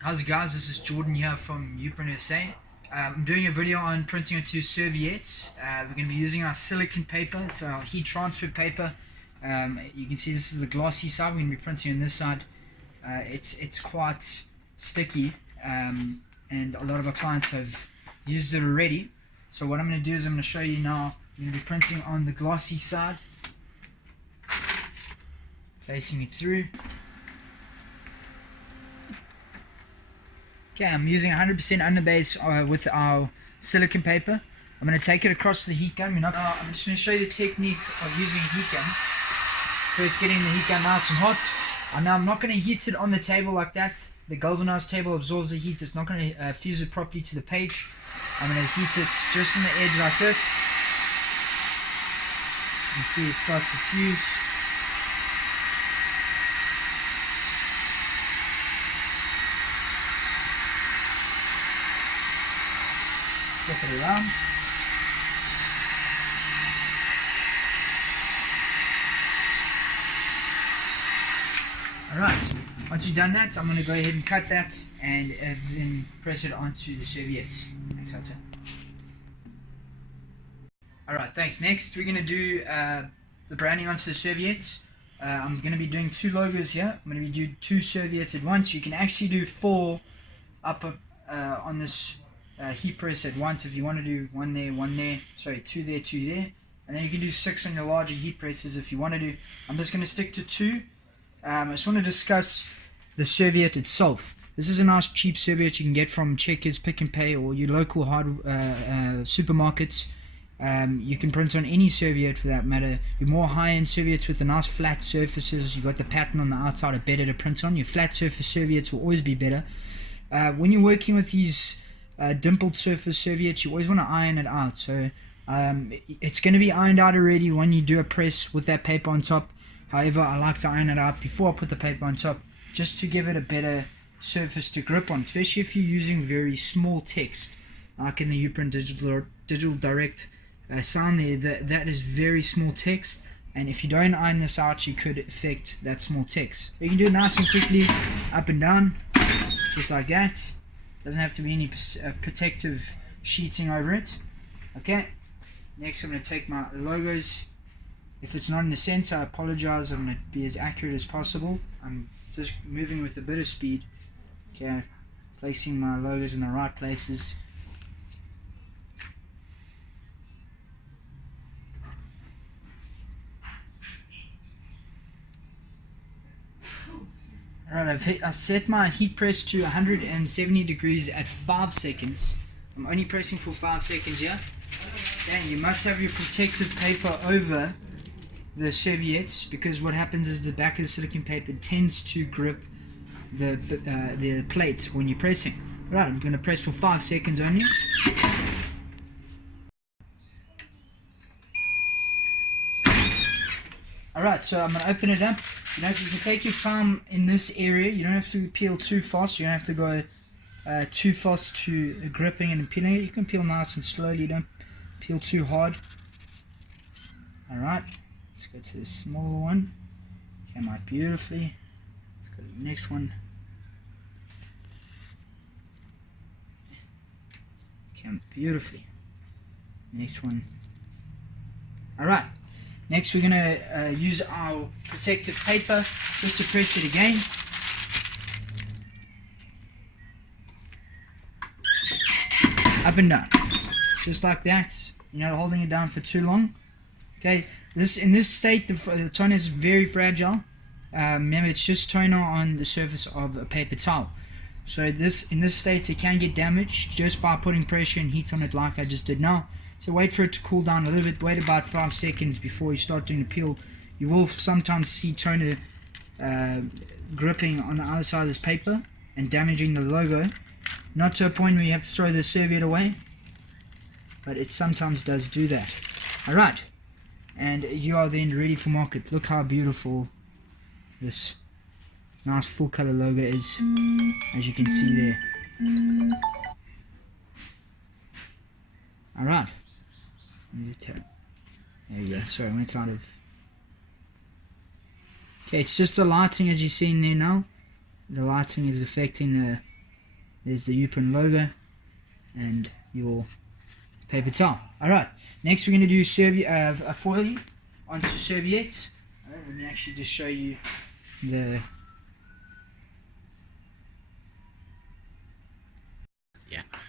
How's it, guys? This is Jordan here from Uprint SA. I'm doing a video on printing onto serviettes. We're going to be using our silicon paper. It's our heat transfer paper. You can see this is the glossy side. We're going to be printing on this side. It's quite sticky, and a lot of our clients have used it already. So what I'm going to do is I'm going to show you now. I'm going to be printing on the glossy side, placing it through. Okay, I'm using 100% underbase with our silicon paper. I'm going to take it across the heat gun. I'm just going to show you the technique of using a heat gun. First, getting the heat gun nice and hot. Now I'm not going to heat it on the table like that. The galvanized table absorbs the heat. It's not going to fuse it properly to the page. I'm going to heat it just on the edge like this. You can see it starts to fuse. Flip it around. Alright, once you've done that, I'm going to go ahead and cut that and then press it onto the serviettes. Thanks, Hudson. Alright, thanks. Next, we're going to do the branding onto the serviettes. I'm going to be doing two logos here. I'm going to be doing two serviettes at once. You can actually do four up on this heat press at once if you want to do one there, sorry, two there, and then you can do 6 on your larger heat presses if you want to do. I'm just going to stick to 2. I just want to discuss the serviette itself. This is a nice cheap serviette you can get from Checkers, Pick and Pay, or your local supermarkets. You can print on any serviette for that matter. Your more high-end serviettes with the nice flat surfaces, you've got the pattern on the outside are better to print on. Your flat surface serviettes will always be better. When you're working with these dimpled surface serviettes, you always want to iron it out. So it's going to be ironed out already when you do a press with that paper on top. However, I like to iron it out before I put the paper on top, just to give it a better surface to grip on, especially if you're using very small text like in the Uprint Digital Direct sound there. That is very small text, and if you don't iron this out, you could affect that small text. You can do it nice and quickly, up and down, just like that. Doesn't have to be any protective sheeting over it. Okay, next I'm going to take my logos. If it's not in the center, I apologize. I'm going to be as accurate as possible. I'm just moving with a bit of speed. Okay, placing my logos in the right places. Alright, I set my heat press to 170 degrees at 5 seconds. I'm only pressing for 5 seconds here. And you must have your protective paper over the serviettes, because what happens is the back of the silicon paper tends to grip the plate when you're pressing. Right, I'm going to press for 5 seconds only. Alright, so I'm going to open it up. You know, if you can take your time in this area, you don't have to peel too fast. You don't have to go too fast to gripping and peeling it. You can peel nice and slowly. You don't peel too hard. Alright, let's go to the smaller one. Came out beautifully. Let's go to the next one. Came out beautifully. Next one. Alright. Next we're going to use our protective paper just to press it again. Up and down. Just like that. You're not holding it down for too long. Okay, in this state the toner is very fragile. Remember, it's just toner on the surface of a paper towel. So in this state it can get damaged just by putting pressure and heat on it like I just did now. So wait for it to cool down a little bit. Wait about 5 seconds before you start doing the peel. You will sometimes see toner gripping on the other side of this paper and damaging the logo. Not to a point where you have to throw the serviette away, but it sometimes does do that. Alright, and you are then ready for market. Look how beautiful this nice full color logo is, as you can see there. Alright. There you go. Sorry, I went out of Okay, it's just the lighting as you're seeing there now. the lighting is affecting there's the Yupin logo and your paper towel. Alright, next we're going to do a foiling onto serviettes. Let me actually just show you the...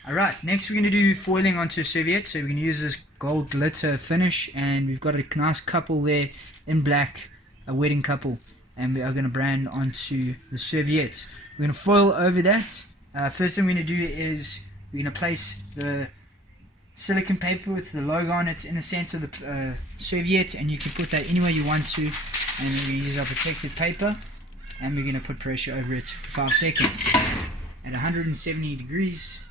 Alright, next we're going to do foiling onto a serviette. So we're going to use this gold glitter finish, and we've got a nice couple there in black, a wedding couple, and we are going to brand onto the serviette. We're going to foil over that. First thing we're going to do is we're going to place the silicone paper with the logo on it in the center of the serviette, and you can put that anywhere you want to, and we're going to use our protected paper, and we're going to put pressure over it for 5 seconds at 170 degrees.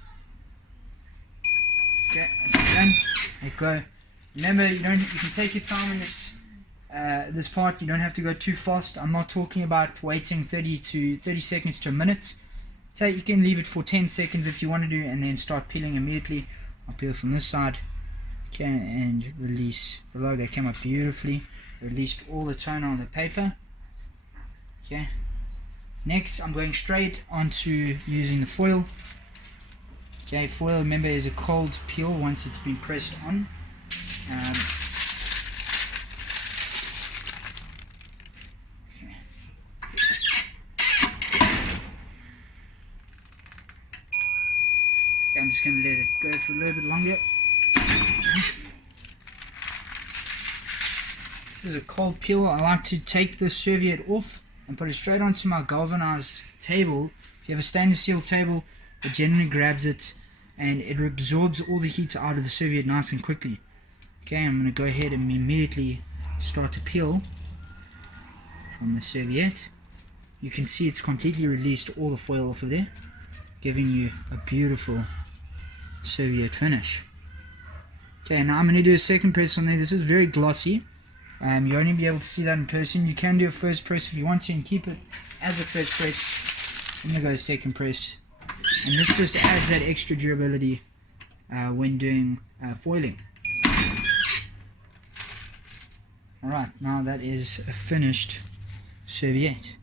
Okay, that's done. There you go. Remember, you can take your time in this part. You don't have to go too fast. I'm not talking about waiting 30 seconds to a minute. So you can leave it for 10 seconds if you want to do, and then start peeling immediately. I'll peel from this side. Okay, and release. The logo came up beautifully. Released all the toner on the paper. Okay. Next, I'm going straight onto using the foil. Okay, foil, remember, is a cold peel once it's been pressed on. Okay. I'm just going to let it go for a little bit longer. This is a cold peel. I like to take the serviette off and put it straight onto my galvanized table. If you have a stainless steel table, it generally grabs it and it absorbs all the heat out of the serviette nice and quickly. Okay, I'm going to go ahead and immediately start to peel from the serviette. You can see it's completely released all the foil off of there, giving you a beautiful serviette finish. Okay, now I'm going to do a second press on there. This is very glossy. You'll only be able to see that in person. You can do a first press if you want to and keep it as a first press. I'm going to go second press. And this just adds that extra durability when doing foiling. Alright, now that is a finished serviette.